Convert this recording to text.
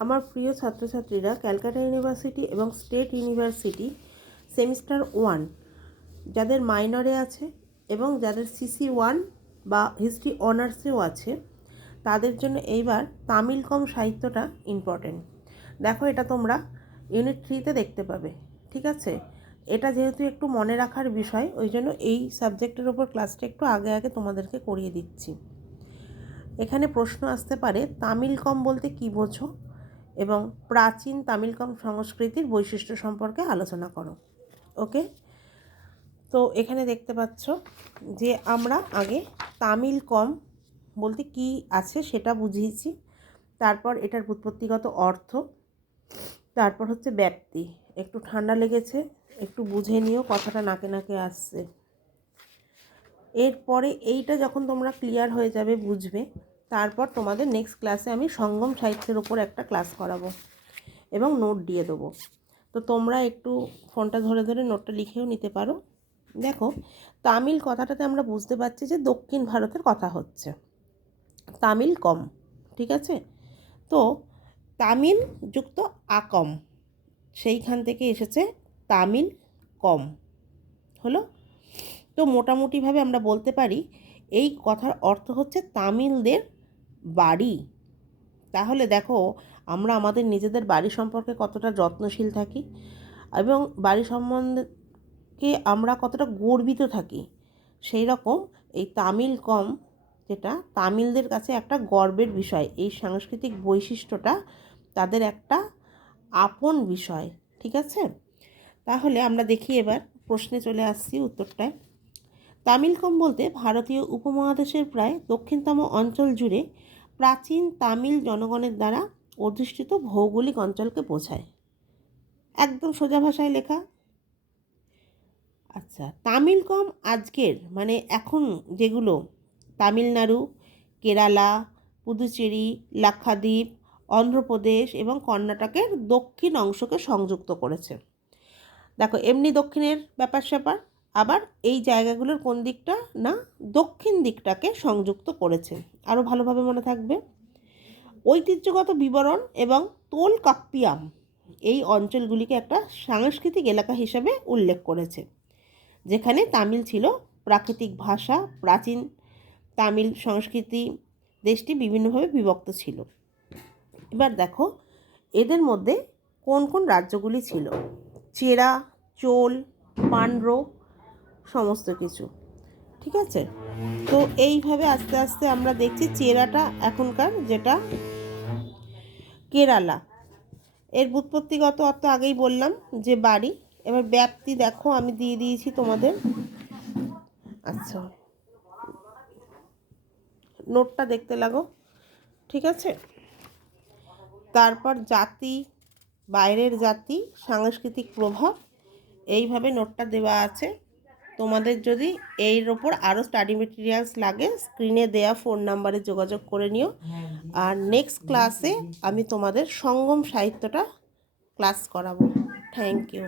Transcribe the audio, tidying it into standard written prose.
আমার প্রিয় ছাত্রছাত্রীরা, ক্যালকাটা ইউনিভার্সিটি এবং স্টেট ইউনিভার্সিটি সেমিস্টার 1 যাদের মাইনরে আছে এবং যাদের CC1 বা হিস্ট্রি অনার্সেও আছে, তাদের জন্য এইবার তামিল কম সাহিত্যটা ইম্পর্টেন্ট। দেখো, এটা তোমরা ইউনিট 3তে দেখতে পাবে, ঠিক আছে? এটা যেহেতু একটু মনে রাখার বিষয়, ওই জন্য এই সাবজেক্টের ওপর ক্লাসটা একটু আগে আগে তোমাদেরকে করিয়ে দিচ্ছি। এখানে প্রশ্ন আসতে পারে, তামিল কম বলতে কী বোঝো এবং প্রাচীন তামিল কম সংস্কৃতির বৈশিষ্ট্য সম্পর্কে আলোচনা করো। ওকে, তো এখানে দেখতে পাচ্ছ যে আমরা আগে তামিল কম বলতে কি আছে সেটা বুঝিয়েছি, তারপর এটার ব্যুৎপত্তিগত অর্থ, তারপর হচ্ছে ব্যক্তি। একটু ঠান্ডা লেগেছে, একটু বুঝে নিও, কথাটা নাকে নাকে আসছে। এরপরে এইটা যখন তোমরা ক্লিয়ার হয়ে যাবে, বুঝবে, তারপর তোমাদের নেক্সট ক্লাসে আমি সঙ্গম সাহিত্যের ওপর একটা ক্লাস করাবো এবং নোট দিয়ে দেবো। তো তোমরা একটু ফোনটা ধরে ধরে নোটটা লিখেও নিতে পারো। দেখো, তামিল কথাটাতে আমরা বুঝতে পারছি যে দক্ষিণ ভারতের কথা হচ্ছে, তামিল কম, ঠিক আছে? তো তামিল যুক্ত আকম, সেইখান থেকে এসেছে তামিল কম, হলো। তো মোটামুটিভাবে আমরা বলতে পারি এই কথার অর্থ হচ্ছে তামিলদের বাড়ি। তাহলে দেখো, আমরা আমাদের নিজেদের বাড়ি সম্পর্কে কতটা যত্নশীল থাকি এবং বাড়ি সম্বন্ধে আমরা কতটা গর্বিত থাকি, সেই রকম এই তামিল কম, যেটা তামিলদের কাছে একটা গর্বের বিষয়, এই সাংস্কৃতিক বৈশিষ্ট্যটা তাদের একটা আপন বিষয়, ঠিক আছে? তাহলে আমরা দেখি, এবার প্রশ্নে চলে আসছি উত্তরটায়। তামিল কম বলতে ভারতীয় উপমহাদেশের প্রায় দক্ষিণতম অঞ্চল জুড়ে প্রাচীন তামিল জনগণের দ্বারা অধিষ্ঠিত ভৌগোলিক অঞ্চলকে বোঝায়। একদম সোজা ভাষায় লেখা। আচ্ছা, তামিল কম আজকের মানে এখন যেগুলো তামিলনাড়ু, কেরালা, পুদুচেরি, লাক্ষাদ্বীপ, অন্ধ্রপ্রদেশ এবং কর্ণাটকের দক্ষিণ অংশকে সংযুক্ত করেছে। দেখো, এমনি দক্ষিণের ব্যাপার স্যাপার, আবার এই জায়গাগুলোর কোন দিকটা না, দক্ষিণ দিকটাকে সংযুক্ত করেছে। আরও ভালোভাবে মনে থাকবে। ঐতিহ্যগত বিবরণ এবং তোলকাপ্পিয়াম এই অঞ্চলগুলিকে একটা সাংস্কৃতিক এলাকা হিসেবে উল্লেখ করেছে, যেখানে তামিল ছিল প্রাকৃতিক ভাষা। প্রাচীন তামিল সংস্কৃতি দেশটি বিভিন্নভাবে বিভক্ত ছিল। এবার দেখো, এদের মধ্যে কোন কোন রাজ্যগুলি ছিল: চেরা, চোল, পান্ড্র, সমস্ত কিছু, ঠিক আছে? তো এইভাবে আস্তে আস্তে আমরা দেখছি চেরাটা এখনকার যেটা কেরালা, এর ব্যুৎপত্তিগত অর্থ আগেই বললাম যে বাড়ি। এবার ব্যাপ্তি দেখো, আমি দিয়ে দিয়েছি তোমাদের। আচ্ছা, নোটটা দেখতে লাগো, ঠিক আছে? তারপর জাতি, বাইরের জাতি, সাংস্কৃতিক প্রভাব, এইভাবে নোটটা দেওয়া আছে। তোমাদের যদি এর ওপর আরও স্টাডি মেটেরিয়ালস লাগে, স্ক্রিনে দেয়া ফোন নাম্বারে যোগাযোগ করে নিও। আর নেক্সট ক্লাসে আমি তোমাদের সঙ্গম সাহিত্যটা ক্লাস করাবো। Thank you.